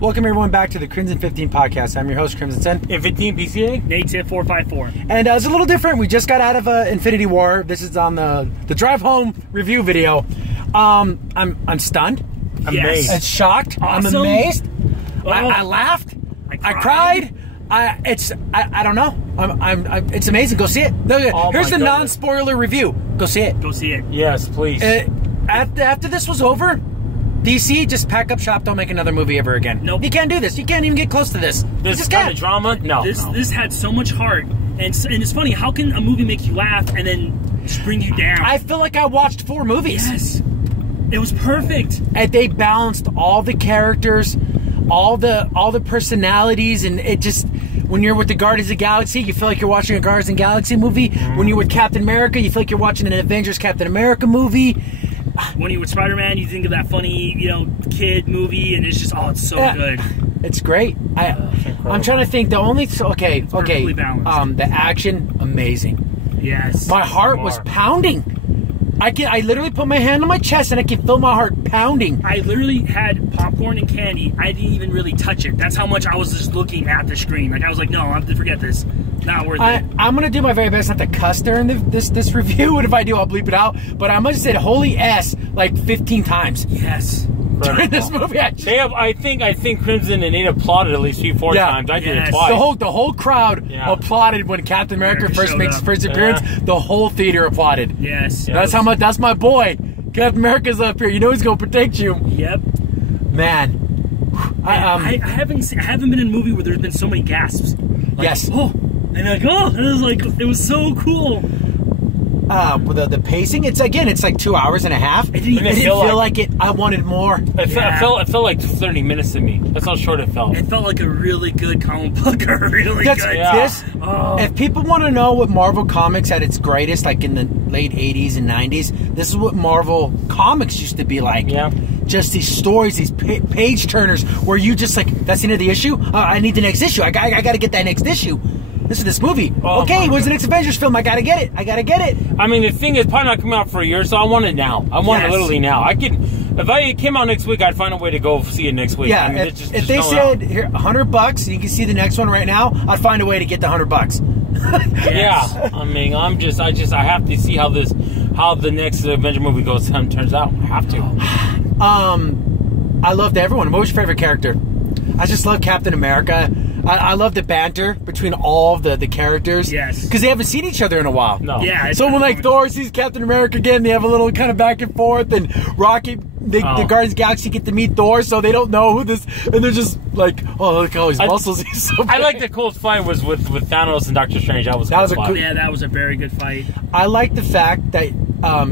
Welcome everyone back to the Crimson 15 podcast. I'm your host, Crimson Sun. In 15 PCA? Nate 454. And it's a little different. We just got out of Infinity War. This is on the drive home review video. I'm stunned. I'm Yes. amazed. Shocked. Awesome. I'm amazed. Oh. I laughed. I cried. I don't know. It's amazing. Go see it. Oh Here's my the goodness. non-spoiler review. Go see it. Go see it. Yes, please. After this was over, DC, just pack up shop. Don't make another movie ever again. Nope. You can't do this. You can't even get close to this. This just kind can't. of drama? No. This had so much heart. And it's funny, how can a movie make you laugh and then just bring you down? I feel like I watched 4 movies. Yes. It was perfect. And they balanced all the characters, all the personalities, and it just, when you're with the Guardians of the Galaxy, you feel like you're watching a Guardians of the Galaxy movie. When you're with Captain America, you feel like you're watching an Avengers Captain America movie. When you're with Spider-Man, you think of that funny, kid movie, and it's just, it's so good. It's great. I'm trying to think. The only okay. perfectly balanced. The action, amazing. Yes. My heart was pounding. I literally put my hand on my chest and I can feel my heart pounding. I literally had popcorn and candy. I didn't even really touch it. That's how much I was just looking at the screen. Like, I was like, no, I have to forget this. Not worth it. I'm gonna do my very best not to cuss during this review, and if I do, I'll bleep it out. But I must have said "holy s" like 15 times. Yes. During this movie, I think Crimson and Nate applauded at least 3-4 times. I did it twice. The whole crowd applauded when Captain America first makes his first appearance. The whole theater applauded. Yes. That's how much. That's my boy. Captain America's up here. You know he's gonna protect you. Yep. Man. I haven't been in a movie where there's been so many gasps. Like, yes. Oh, and it was so cool. With the pacing, it's like 2 hours and a half. It didn't feel like it. I wanted more. It felt like 30 minutes to me. That's how short it felt. It felt like a really good comic book. If people want to know what Marvel Comics at its greatest, like in the late 80s and 90s, this is what Marvel Comics used to be like. Yeah. Just these stories, these page turners, where you just like, that's the end of the issue? I need the next issue. I got to get that next issue. This is this movie. Okay, when's the next Avengers film? I gotta get it. I mean, the thing is, probably not coming out for a year, so I want it now. I want it literally now. If it came out next week, I'd find a way to go see it next week. Yeah, I mean, if they said here $100, you can see the next one right now, I'd find a way to get the $100. Yeah, I mean, I have to see how the next Avenger movie turns out. I have to. I loved everyone. What was your favorite character? I just love Captain America. I love the banter between all of the characters. Yes. Because they haven't seen each other in a while. No. Yeah. So when like Thor sees Captain America again, they have a little kind of back and forth, and Rocket, the Guardians of the Galaxy get to meet Thor, so they don't know who this, and they're just like, oh, look at all his muscles. He's so big. I like the coolest fight was with Thanos and Doctor Strange. That was a cool. Yeah, that was a very good fight. I like the fact that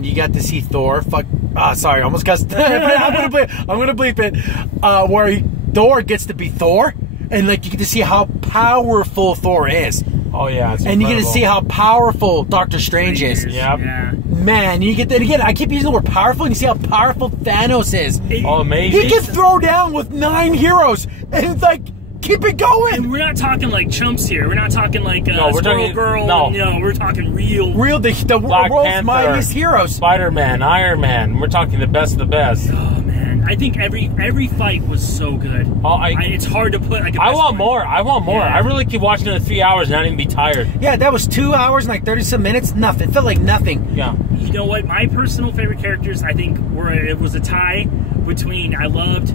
you got to see Thor. Sorry, I almost cussed. I'm gonna bleep it. Where Thor gets to be Thor. And like you get to see how powerful Thor is. Oh yeah, it's and you get to see how powerful Doctor Strange is. Yep. Yeah. Man, you get that again. I keep using the word powerful, and you see how powerful Thanos is. Oh, amazing! He can throw down with 9 heroes, and it's like keep it going. And we're not talking like chumps here. We're not talking like we're talking Girl. No, we're talking real the Black world's Panther, mightiest heroes. Spider-Man, Iron Man. We're talking the best of the best. Oh man, I think every fight was so good. It's hard to put. Like, I want more. I want more. Yeah. I really keep watching it in 3 hours and not even be tired. Yeah, that was 2 hours and like 30-some minutes. Nothing. It felt like nothing. Yeah. You know what? My personal favorite characters, I think, it was a tie between. I loved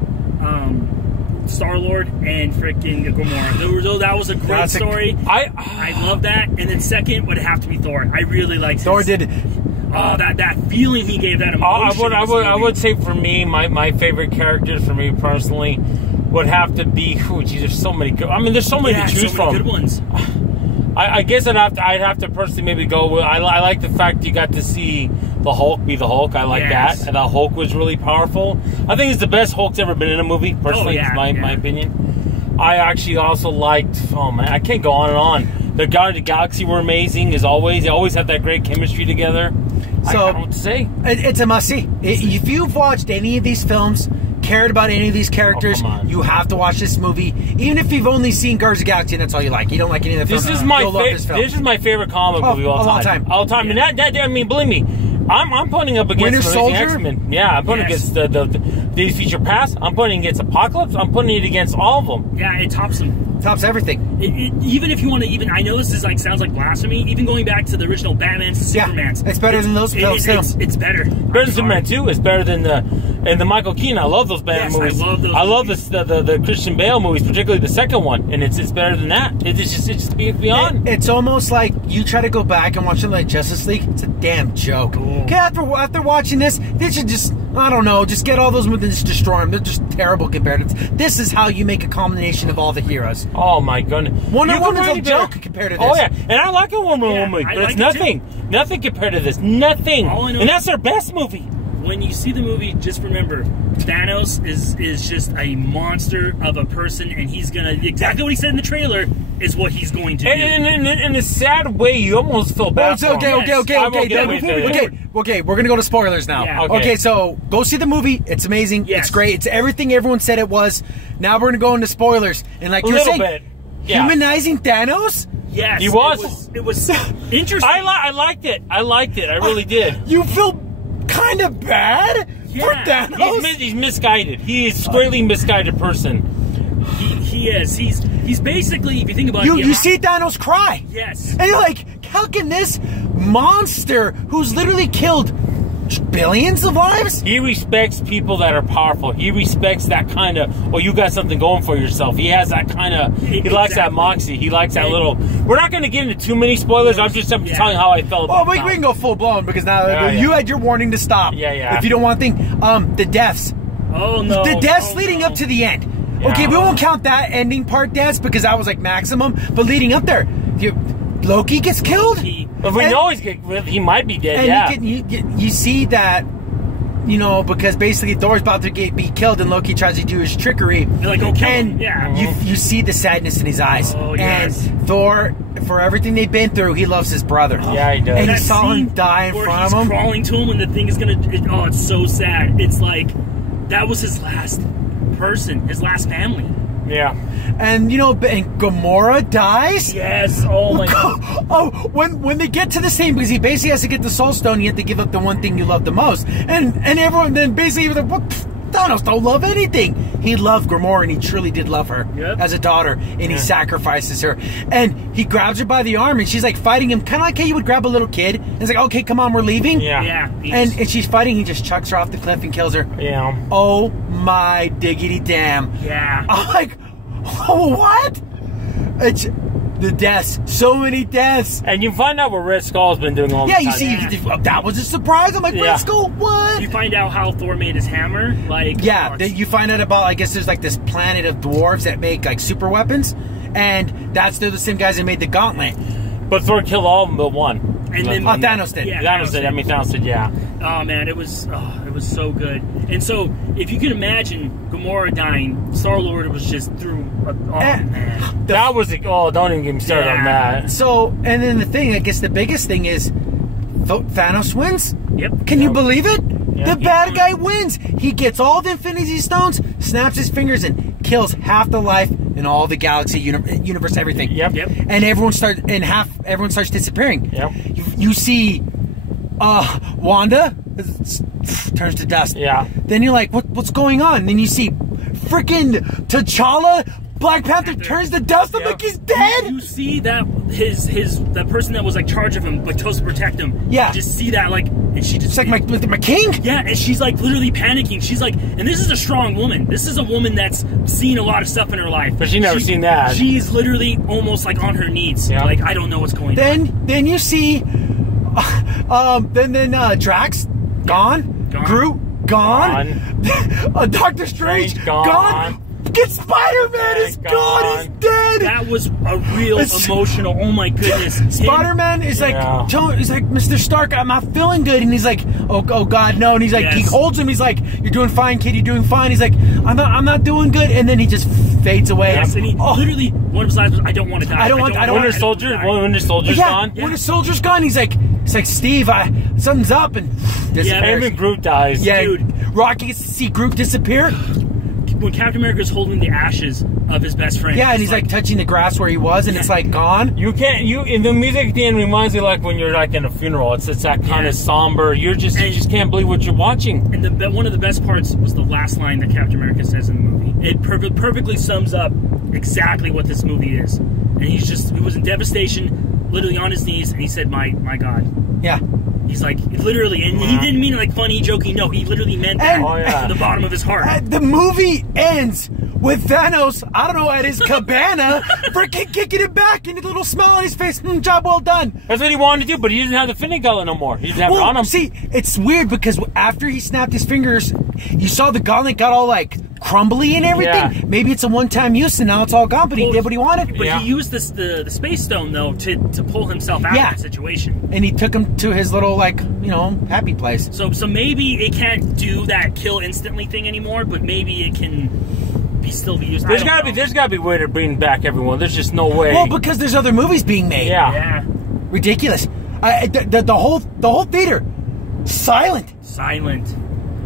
Star-Lord and freaking Gamora. That was a great story. I love that. And then second would have to be Thor. I really liked Thor did. Oh, that feeling he gave, that emotion. I would say for me, my favorite characters for me personally would have to be. There's so many. I mean, there's so many to choose from. Good ones. I guess I'd have to personally maybe go with. I like the fact you got to see the Hulk be the Hulk. I like that. And the Hulk was really powerful. I think it's the best Hulk's ever been in a movie. Personally, is my opinion. I actually also liked. Oh man, I can't go on and on. The Guardians of the Galaxy were amazing as always. They always have that great chemistry together. So I don't know what to say. It's a must see. If you've watched any of these films, cared about any of these characters, you have to watch this movie. Even if you've only seen Guardians of the Galaxy and that's all you like, you don't like any of the films. This is my favorite comic movie of all time. All time. Yeah. And I mean, believe me, I'm putting up against Winter the Soldier? X-Men. Yeah, I'm putting Yes. against the Days of Future Past. I'm putting against Apocalypse. I'm putting it against all of them. Yeah, it tops them. Tops everything. Even if you want to, I know this is like sounds like blasphemy. Even going back to the original Batman's, Yeah, Superman's, it's better than those films. It's better. Better than Superman 2. It's better than the Michael Keaton. I love those Batman Yes, I movies. love those I love movies. the Christian Bale movies, particularly the second one, and it's better than that. It's just beyond. It's almost like you try to go back and watch something like Justice League. It's a damn joke. Okay, after watching this, they should just, I don't know, just get all those movies and just destroy them. They're just terrible compared to this. Is how you make a combination of all the heroes. Oh my goodness. Wonder You Woman's could a really joke better- compared to this. Oh yeah, and I like a Wonder Yeah, Woman, I but like it's it nothing. Nothing compared to this. Nothing. All I know And is- that's their best movie. When you see the movie, just remember, Thanos is just a monster of a person, and he's gonna exactly what he said in the trailer is what he's going to do. And in a sad way, you almost feel bad. Oh, okay, for him. okay. We're gonna go to spoilers now. Yeah. Okay. So go see the movie. It's amazing. Yes. It's great. It's everything everyone said it was. Now we're gonna go into spoilers. And like A you're little saying, bit. Yeah. humanizing Thanos. Yes, He was. It was interesting. I liked it. I liked it. I really did. You feel kind of bad for Yeah. Thanos. He's misguided. He is a greatly misguided person. He is. He's basically, if you think about it, You see Thanos cry. Yes. And you're like, how can this monster who's literally killed billions of lives? He respects people that are powerful. He respects that kind of, you got something going for yourself. He has that kind of, he likes that Exactly. moxie. He likes that little, we're not going to get into too many spoilers. I'm just telling you how I felt Well, about we can go full blown because now you had your warning to stop. Yeah. If you don't want thing, the deaths. Oh no. The deaths leading up to the end. Yeah. Okay, we won't count that ending part deaths because that was like maximum. But leading up there, Loki gets killed. But we know he might be dead, And you see that, because basically Thor's about to be killed and Loki tries to do his trickery. You're like, oh, kill him. And Yeah. you see the sadness in his eyes. Oh, yes. And Thor, for everything they've been through, he loves his brother. Yeah, he does. And he That saw him scene die in where front he's of him. crawling to him and the thing is gonna. It's so sad. It's like that was his last person, his last family. Yeah. And and Gamora dies. Yes. Oh my God. Oh, when they get to the same, because he basically has to get the Soul Stone, you have to give up the one thing you love the most, and everyone then basically was like, "What? Thanos don't love anything." He loved Gamora, and he truly did love her as a daughter, and he sacrifices her, and he grabs her by the arm, and she's like fighting him, kind of like how you would grab a little kid, and it's like, "Okay, come on, we're leaving." Yeah. And she's fighting, he just chucks her off the cliff and kills her. Yeah. Oh my diggity damn! Yeah. I'm like, oh, what? It's the deaths. So many deaths. And you find out what Red Skull's been doing all the time. You see, that was a surprise. I'm like, Red Skull, what? You find out how Thor made his hammer. You find out about, I guess there's like this planet of dwarves that make like super weapons. And they're the same guys that made the gauntlet. But Thor killed all of them but one. And then Thanos did. Yeah, Thanos did. Thanos did, yeah. Oh man, it was so good. And so, if you can imagine Gamora dying, Star-Lord was just through. Man. That was don't even get me started on that. So, and then the thing, I guess the biggest thing is Thanos wins. Yep. Can you believe it? Yeah. The bad guy wins. He gets all the Infinity Stones, snaps his fingers, and kills half the life in all the galaxy, universe, everything. Yep. And everyone starts disappearing. Yep. You see, Wanda turns to dust. Yeah. Then you're like, what's going on? And then you see, freaking T'Challa. Black Panther turns to dust. I'm like, he's dead. You see that the person that was like charge of him, like supposed to protect him. Yeah. You just see that and she just It's like my king. Yeah, and she's like literally panicking. She's like, and this is a strong woman. This is a woman that's seen a lot of stuff in her life. But she's never seen that. She's literally almost like on her knees. Yeah. Like, I don't know what's going on. Then you see, then Drax gone. Groot gone. Doctor Strange gone. Get Spider-Man is gone. He's dead. That was a real emotional. Oh my goodness. Spider-Man is like, he's like, Mr. Stark, I'm not feeling good, and he's like, oh God, no, and he's like, he holds him, he's like, you're doing fine, kid, you're doing fine. He's like, I'm not doing good, and then he just fades away. Yes, and he literally one of his lines was, I don't want to die. Winter Soldier's gone. Winter Soldier's gone. He's like, Steve, something's up, and disappears. Even Groot dies. Yeah, dude. Rocky gets to see Groot disappear. when Captain America is holding the ashes of his best friend. Yeah, and he's like touching the grass where he was, and it's like gone. You can't. In the music at the end reminds me like when you're like in a funeral. It's that kind of somber. You just can't believe what you're watching. And one of the best parts was the last line that Captain America says in the movie. It perfectly sums up exactly what this movie is. And he was in devastation, literally on his knees, and he said, "My God." Yeah. He's like, literally, and he didn't mean like funny, joking. No, he literally meant that from the bottom of his heart. The movie ends with Thanos, I don't know, at his cabana, freaking kicking it back, and a little smile on his face. Job well done. That's what he wanted to do, but he didn't have the Finny gauntlet no more. He didn't have it on him. See, it's weird because after he snapped his fingers, you saw the gauntlet got all like crumbly and everything. Yeah. Maybe it's a one-time use and now it's all gone, but he did what he wanted. But he used the Space Stone, though, to pull himself out of that situation. And he took him to his little, like, happy place. So maybe it can't do that kill instantly thing anymore, but maybe it can still be used. There's gotta be a way to bring back everyone. There's just no way. Well, because there's other movies being made. Yeah. Ridiculous. The whole theater, silent.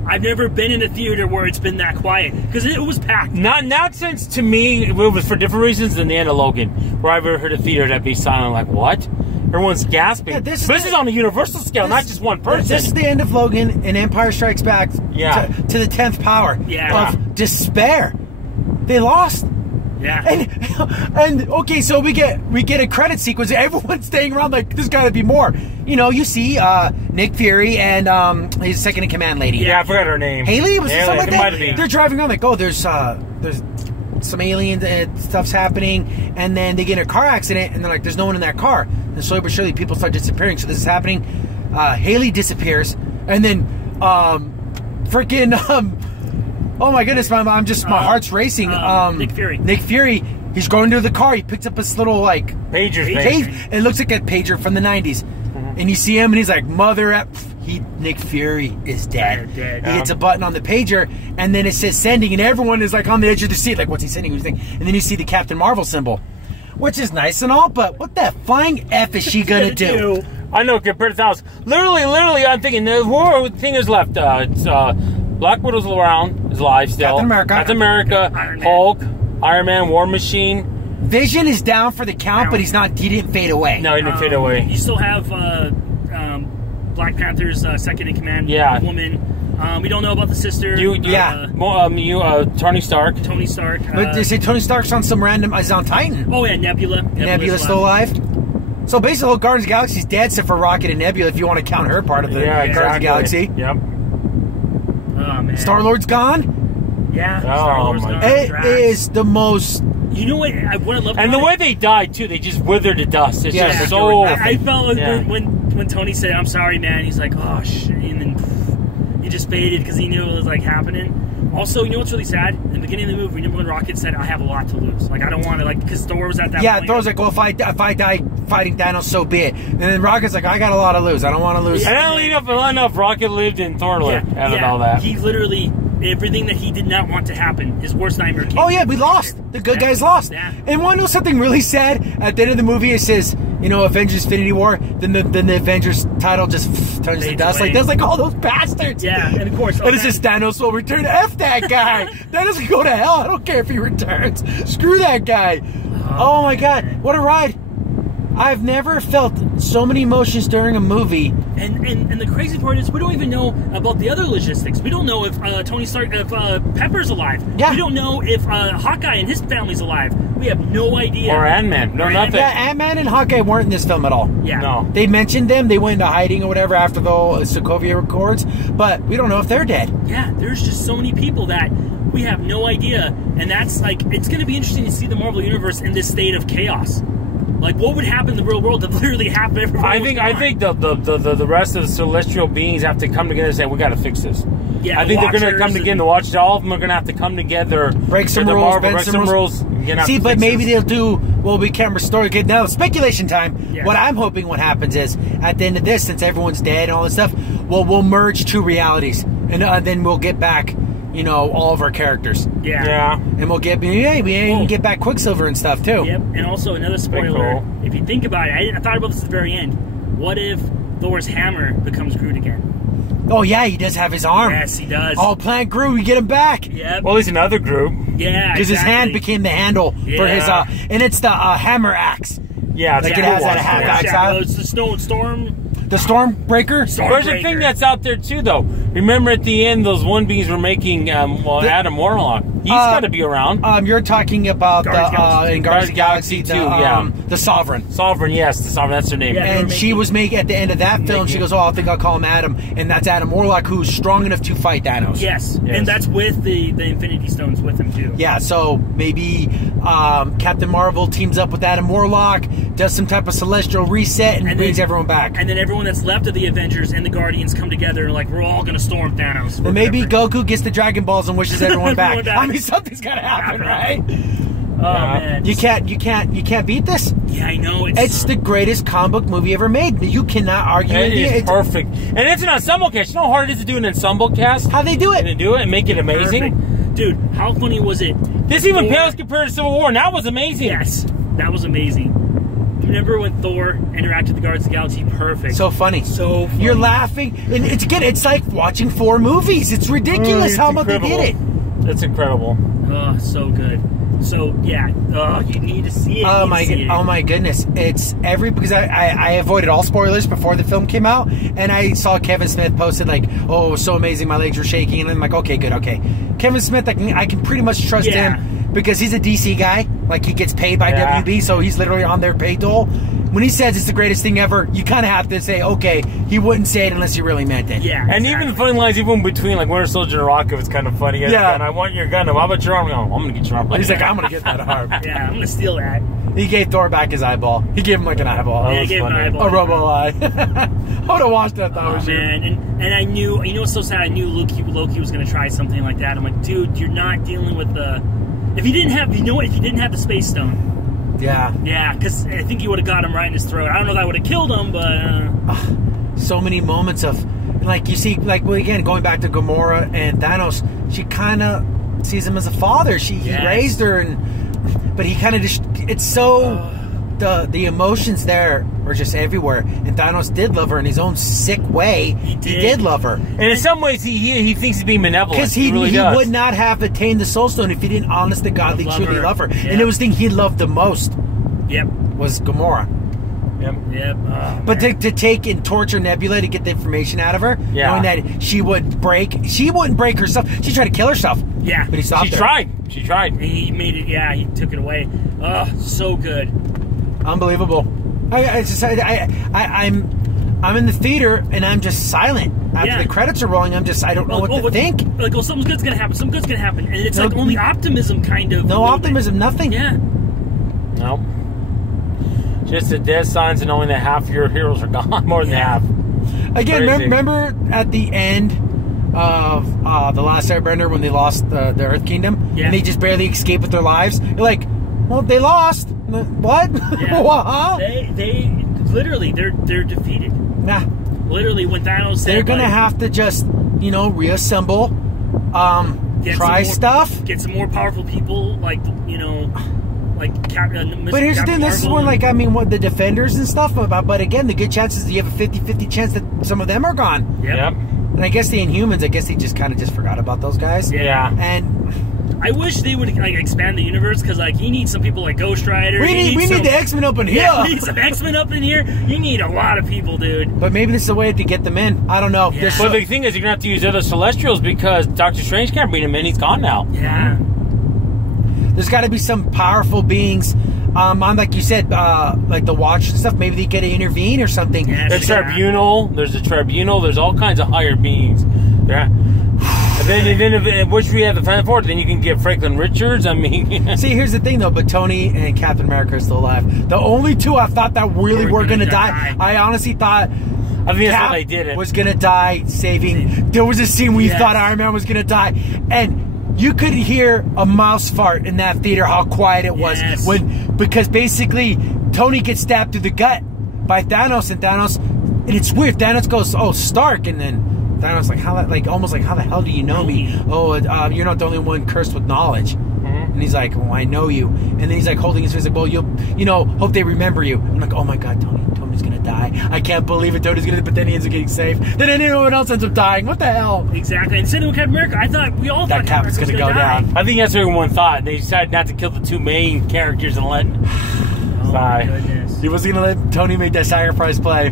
I've never been in a theater where it's been that quiet because it was packed. Not since, to me, it was for different reasons than the end of Logan, where I've ever heard a theater that be silent. Like, what? Everyone's gasping. Yeah, this is on a universal scale, not just one person. This is the end of Logan and Empire Strikes Back. To the 10th power of despair. They lost. Yeah. And okay, so we get a credit sequence. Everyone's staying around like there's got to be more. You see Nick Fury and his second in command lady. Yeah, I forgot her name. Haley, was it something like that? Might have been. They're driving around like, there's some alien stuff's happening, and then they get in a car accident, and they're like, there's no one in that car. And slowly but surely, people start disappearing. So this is happening. Haley disappears, and then freaking oh my goodness, my heart's racing. Nick Fury, he's going to the car. He picks up this little like pager. It looks like a pager from the 90s. And you see him, and he's like, Nick Fury is dead. He hits a button on the pager, and then it says sending, and everyone is like on the edge of the seat, like, what's he sending? And then you see the Captain Marvel symbol, which is nice and all, but what the flying F is she gonna do? I know, compared to Thanos. Literally, I'm thinking, the thing is left. It's Black Widow's around, is alive still. Captain America, Hulk, Iron Man, War Machine. Vision is down for the count, but he didn't fade away. No, he didn't fade away. You still have Black Panther's second in command woman. We don't know about the sister. Tony Stark. But they say Tony Stark's on some random. Is on Titan. Oh yeah, Nebula. Nebula's still alive. So basically, the whole Guardians of the Galaxy's dead, except for Rocket and Nebula. If you want to count her part of the Guardians of the Galaxy. Yep. Oh man. Star-Lord's gone. Yeah. Star-Lord's gone. It is the most. You know what I love. And the way they died too, they just withered to dust. It's just so. I felt when Tony said, "I'm sorry, man," he's like, "Oh shit," and then he just faded because he knew it was like happening. Also, you know what's really sad? In the beginning of the movie, remember when Rocket said, "I have a lot to lose. Like I don't want to because Thor was at that." Yeah, Thor's like, "Well, if I die fighting Thanos, so be it." And then Rocket's like, "I got a lot to lose. I don't want to lose." And then enough. Rocket lived and Thor lived and all that. He literally. Everything that he did not want to happen, his worst nightmare came. Oh yeah, we lost. The good guys lost. Yeah. And want to know something really sad? At the end of the movie, it says, Avengers Infinity War. Then the Avengers title just turns to dust. Like that's like all those bastards. Yeah, and of course. And it's just Thanos will return. F that guy. Thanos can go to hell. I don't care if he returns. Screw that guy. Oh my God, what a ride! I've never felt so many emotions during a movie. And the crazy part is we don't even know about the other logistics. We don't know if Tony Stark, if Pepper's alive. Yeah. We don't know if Hawkeye and his family's alive. We have no idea. Or Ant-Man. No, nothing. Yeah, Ant-Man and Hawkeye weren't in this film at all. Yeah. No. They mentioned them. They went into hiding or whatever after the Sokovia Accords. But we don't know if they're dead. Yeah, there's just so many people that we have no idea. And that's like, it's going to be interesting to see the Marvel Universe in this state of chaos. Like, what would happen in the real world if literally half of everyone I think the rest of the celestial beings have to come together and say, we got to fix this. Yeah, I think they're going to come together. The Watchers, all of them are going to have to come together. Break some rules, break some rules. See, but maybe they'll do, we can't restore. Okay, now, speculation time. Yeah. What I'm hoping what happens is, at the end of this, since everyone's dead and all this stuff, we'll merge two realities. And then we'll get back, all of our characters. Yeah. And we'll get, get back Quicksilver and stuff, too. Yep, and also another spoiler. Cool. If you think about it, I thought about this at the very end. What if Thor's hammer becomes Groot again? Oh yeah, he does have his arm. Yes, he does. Oh, plant grew. We get him back. Yep. Well, he's another group. Yeah, Because his hand became the handle for his and it's the hammer axe. Yeah, Like it has that half axe out. It's the storm. The Stormbreaker. There's a thing that's out there too, though. Remember at the end, those one beings were making Adam Warlock. He's got to be around. You're talking about in Guardians of the Galaxy 2, yeah. The Sovereign. Sovereign, yes, the Sovereign. That's her name. Yeah, And she was making at the end of that film. She goes, "Oh, I think I'll call him Adam," and that's Adam Warlock, who's strong enough to fight Thanos. Yes, and that's with the Infinity Stones with him too. Yeah, so maybe Captain Marvel teams up with Adam Warlock, does some type of celestial reset, and brings everyone back. And then everyone that's left of the Avengers and the Guardians come together and like, we're all going to storm Thanos. Well, maybe Goku gets the Dragon Balls and wishes everyone back. I mean, something's got to happen, right? Oh man, you can't beat this. Yeah, I know. It's the greatest comic book movie ever made. You cannot argue. It's perfect, and it's an ensemble cast. You know how hard it is to do an ensemble cast? How they do it? And do it and make it amazing. Perfect. Dude, how funny was it? This even pales compared to Civil War, and that was amazing. Yes, that was amazing. Remember when Thor interacted with the Guardians of the Galaxy? Perfect. So funny. So funny. You're laughing, and it's like watching 4 movies. It's ridiculous how much they did it. That's incredible. Oh, so good. So yeah, you need to see it. Oh my goodness! It's because I avoided all spoilers before the film came out, and I saw Kevin Smith posted like, "Oh, so amazing! My legs were shaking," and I'm like, "Okay, good, okay." Kevin Smith, I can pretty much trust him because he's a DC guy. Like he gets paid by WB, so he's literally on their pay toll. When he says it's the greatest thing ever, you kind of have to say, okay, he wouldn't say it unless he really meant it. Yeah, and even the funny lines, even between like Winter Soldier and Rocket, was kind of funny. Yeah, and I want your gun. How about your arm? I'm gonna get your arm. He's like, I'm gonna get that arm. Yeah, I'm gonna steal that. He gave Thor back his eyeball. He gave him like an eyeball. Yeah, he gave him an eyeball. A robo eye. I would have watched that. Oh man, and I knew. You know what's so sad? I knew Loki was gonna try something like that. I'm like, dude, you're not dealing with the. If he didn't have, if he didn't have the Space Stone. Yeah. Yeah, because I think you would have got him right in his throat. I don't know if that would have killed him, but... So many moments of... Like, you see, like, well, again, going back to Gamora and Thanos, she kind of sees him as a father. He raised her, but he kind of just... It's so... The emotions there are just everywhere. And Thanos did love her in his own sick way. He did love her. And in some ways, he thinks he's being benevolent. Because he would not have attained the Soul Stone if he didn't honest to godly truly love her. Yep. And it was the thing he loved the most. Yep. Was Gamora. Yep. Oh, but to take and torture Nebula to get the information out of her, knowing that she wouldn't break herself. She tried to kill herself. Yeah. But he stopped her. She tried. And he made it, he took it away. Oh, so good. Unbelievable. I'm in the theater and I'm just silent. After the credits are rolling, I don't know what to think. Like, something good's gonna happen. Something good's gonna happen. And it's like only optimism kind of. No optimism, nothing. Yeah. No. Just the dead signs and only that half your heroes are gone. More than half. Again, remember at the end of The Last Airbender when they lost the Earth Kingdom? Yeah. And they just barely escaped with their lives? You're like, well, they lost. What? Yeah. They literally they're defeated. Nah. Literally when Thanos said they're gonna have to just reassemble, try stuff, get some more powerful people like but here's the thing, this is when what the Defenders and stuff but again the good chances is you have a 50-50 chance that some of them are gone. Yep. And I guess the Inhumans, they just kind of forgot about those guys. Yeah. And I wish they would expand the universe because you need some people like Ghost Rider. We need the X-Men up in here. Yeah, we need some X-Men up in here. You need a lot of people, dude. But maybe this is a way to get them in. I don't know. Yeah. But the thing is, you're gonna have to use other Celestials because Doctor Strange can't bring him in. He's gone now. Yeah. There's got to be some powerful beings. Like you said, like the Watch and stuff. Maybe they get to intervene or something. Yes, there's Tribunal. There's a Tribunal. There's all kinds of higher beings. Yeah. And then if which we have the Fan Four, then you can get Franklin Richards. I mean, see, here's the thing though. But Tony and Captain America are still alive. The only two I thought that really were going to die. I honestly thought. I think that's why they did it. Was going to die saving. There was a scene where you thought Iron Man was going to die, and you could hear a mouse fart in that theater. How quiet it was because basically Tony gets stabbed through the gut by Thanos, and it's weird. Thanos goes, "Oh, Stark," and then Thanos almost like, "How the hell do you know me?" "Oh, you're not the only one cursed with knowledge." And he's like, "Well, I know you." And then he's like holding his face, like, "Well, you'll, hope they remember you." I'm like, "Oh my God, Tony's gonna die." die. I can't believe it. Tony's gonna, but then he ends up getting safe. Then anyone else ends up dying. What the hell? Exactly. And same with Captain America. I thought we all thought That cap was gonna go down. I think that's what everyone thought. They decided not to kill the two main characters and let. Oh my goodness. He wasn't gonna let Tony make that sacrifice play.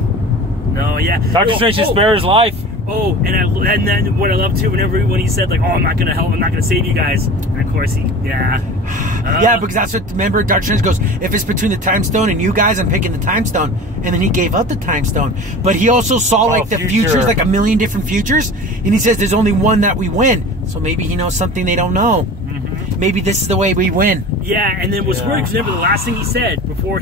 No, yeah. Doctor Strange should spare his life. Oh, and then what I love too, when he said like, "Oh, I'm not gonna help, I'm not gonna save you guys," and of course Yeah, because that's what, remember, Doctor Strange goes, if it's between the time stone and you guys, I'm picking the time stone. And then he gave up the time stone. But he also saw like the futures, like a million different futures, and he says there's only one that we win. So maybe he knows something they don't know. Maybe this is the way we win. Yeah, and then what's weird, because remember the last thing he said before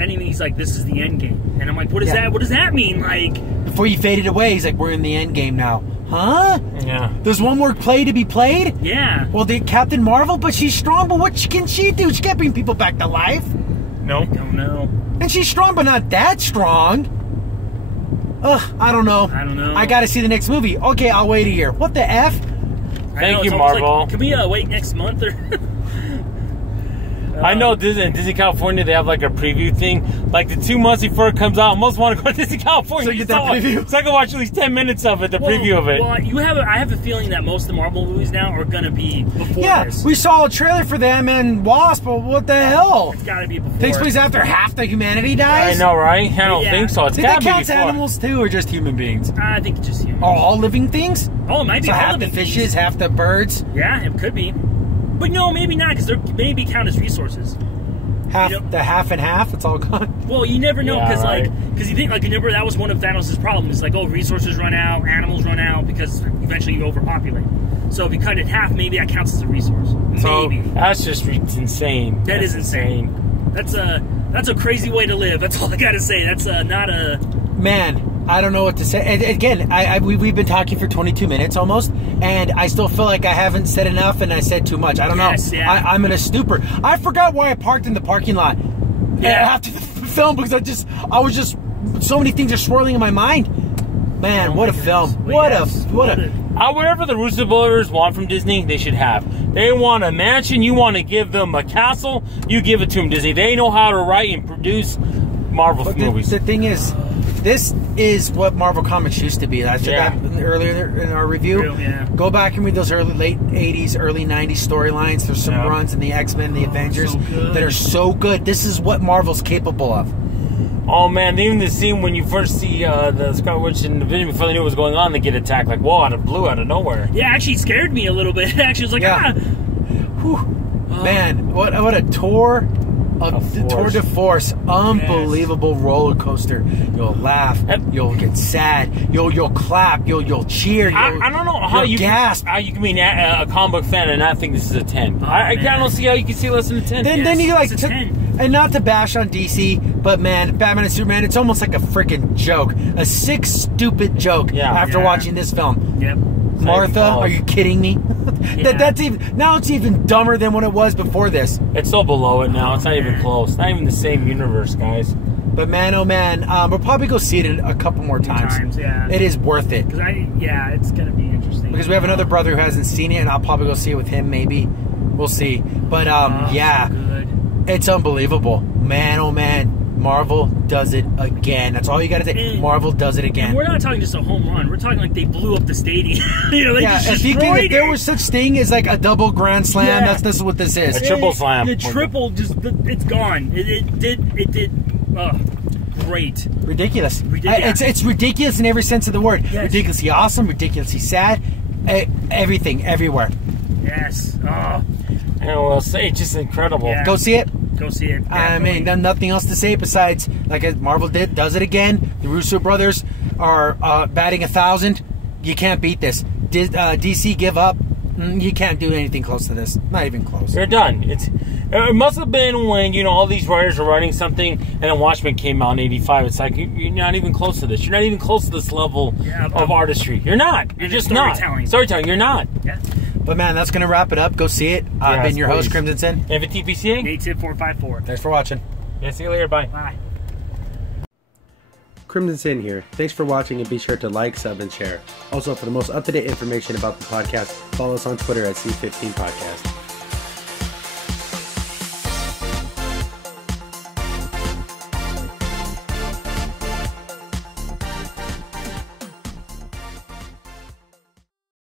anything, he's like, "This is the end game," and I'm like, "What is that? What does that mean?" Like, before he faded away, he's like, "We're in the end game now." Huh? Yeah. There's one more play to be played? Yeah. Well, the Captain Marvel, but she's strong, but what can she do? She can't bring people back to life. No. I don't know. And she's strong, but not that strong. Ugh, I don't know. I gotta see the next movie. Okay, I'll wait a year. What the F? Thank you, Marvel. Like, can we wait next month or? I know Disney California, they have like a preview thing. Like the 2 months before it comes out, I almost want to go to Disney California. So you get that preview? So I can watch at least 10 minutes of it, the preview of it. Well, I have a feeling that most of the Marvel movies now are going to be before this. We saw a trailer for them and Wasp, but what the hell? It's got to be before. Takes place after half the humanity dies? I know, right? I don't think so. It's Did got that to be count before. animals too, or just human beings? I think it's just humans. All living things? Oh, it might be So all half the living fishes, things. half the birds? Yeah, it could be. But no, maybe not, because they maybe count as resources. Half the half and half, it's all gone. Well, you never know, because right. you think, like, remember that was one of Thanos' problems. Like, oh, resources run out, animals run out, because eventually you overpopulate. So if you cut it in half, maybe that counts as a resource. Maybe. That's just insane. That is insane. That's a crazy way to live. That's all I gotta say. That's not a... Man, I don't know what to say. And again, we've been talking for 22 minutes almost, and I still feel like I haven't said enough and I said too much. I don't know. Yeah. I'm in a stupor. I forgot why I parked in the parking lot after the film, because I was just so many things are swirling in my mind. Man, what a film. Whatever the Russo brothers want from Disney, they should have. They want a mansion, you want to give them a castle, you give it to them, Disney. They know how to write and produce Marvel movies. The thing is, this is what Marvel Comics used to be. I said that earlier in our review. Go back and read those late 80s, early 90s storylines. There's some runs in the X-Men, the Avengers that are so good. This is what Marvel's capable of. Oh man, even the scene when you first see the Scarlet Witch and the Vision before they knew what was going on, they get attacked like, whoa, out of blue, out of nowhere. Yeah, actually it scared me a little bit. Actually, it was like, Man, what a tour de force. Unbelievable roller coaster. You'll laugh, you'll get sad, you'll clap, you'll cheer. I don't know how you gasp. How you can be a comic book fan and not think this is a 10. I don't see how you can see less than a 10. Then you like it's a 10. And not to bash on DC, but man, Batman and Superman, it's almost like a freaking joke. A sick, stupid joke after watching this film. Yep. Martha, are you kidding me? That's even now. It's even dumber than what it was before this. It's so below it now. It's not even close. Not even the same universe, guys. But man, oh man, we'll probably go see it a couple more times. It is worth it. It's gonna be interesting. Because we have another brother who hasn't seen it, and I'll probably go see it with him. Maybe we'll see. But So good. It's unbelievable, man. Oh man. Marvel does it again. That's all you gotta say. Marvel does it again. And we're not talking just a home run. We're talking like they blew up the stadium. They just if you think if there was such thing as like a double grand slam, that's what this is. A triple slam. The triple it's gone. It did great. Ridiculous. It's ridiculous in every sense of the word. Yes. Ridiculously awesome, ridiculously sad. Everything, everywhere. Yes. Well, say it's just incredible. Go see it. Go see it. I mean, nothing else to say besides, like Marvel does it again. The Russo brothers are batting 1,000. You can't beat this. DC give up. You can't do anything close to this. Not even close. You're done. It must have been when all these writers are writing something, and then Watchmen came out in '85. It's like you're not even close to this. You're not even close to this level of artistry. You're not. You're just not. Storytelling. You're not. Yeah. But man, that's gonna wrap it up. Go see it. I've been your host, Crimson Sin. And TPCA. Nate454. Thanks for watching. Yeah. See you later. Bye. Bye. Crimson Sin here. Thanks for watching, and be sure to like, sub, and share. Also, for the most up-to-date information about the podcast, follow us on Twitter at C15 Podcast.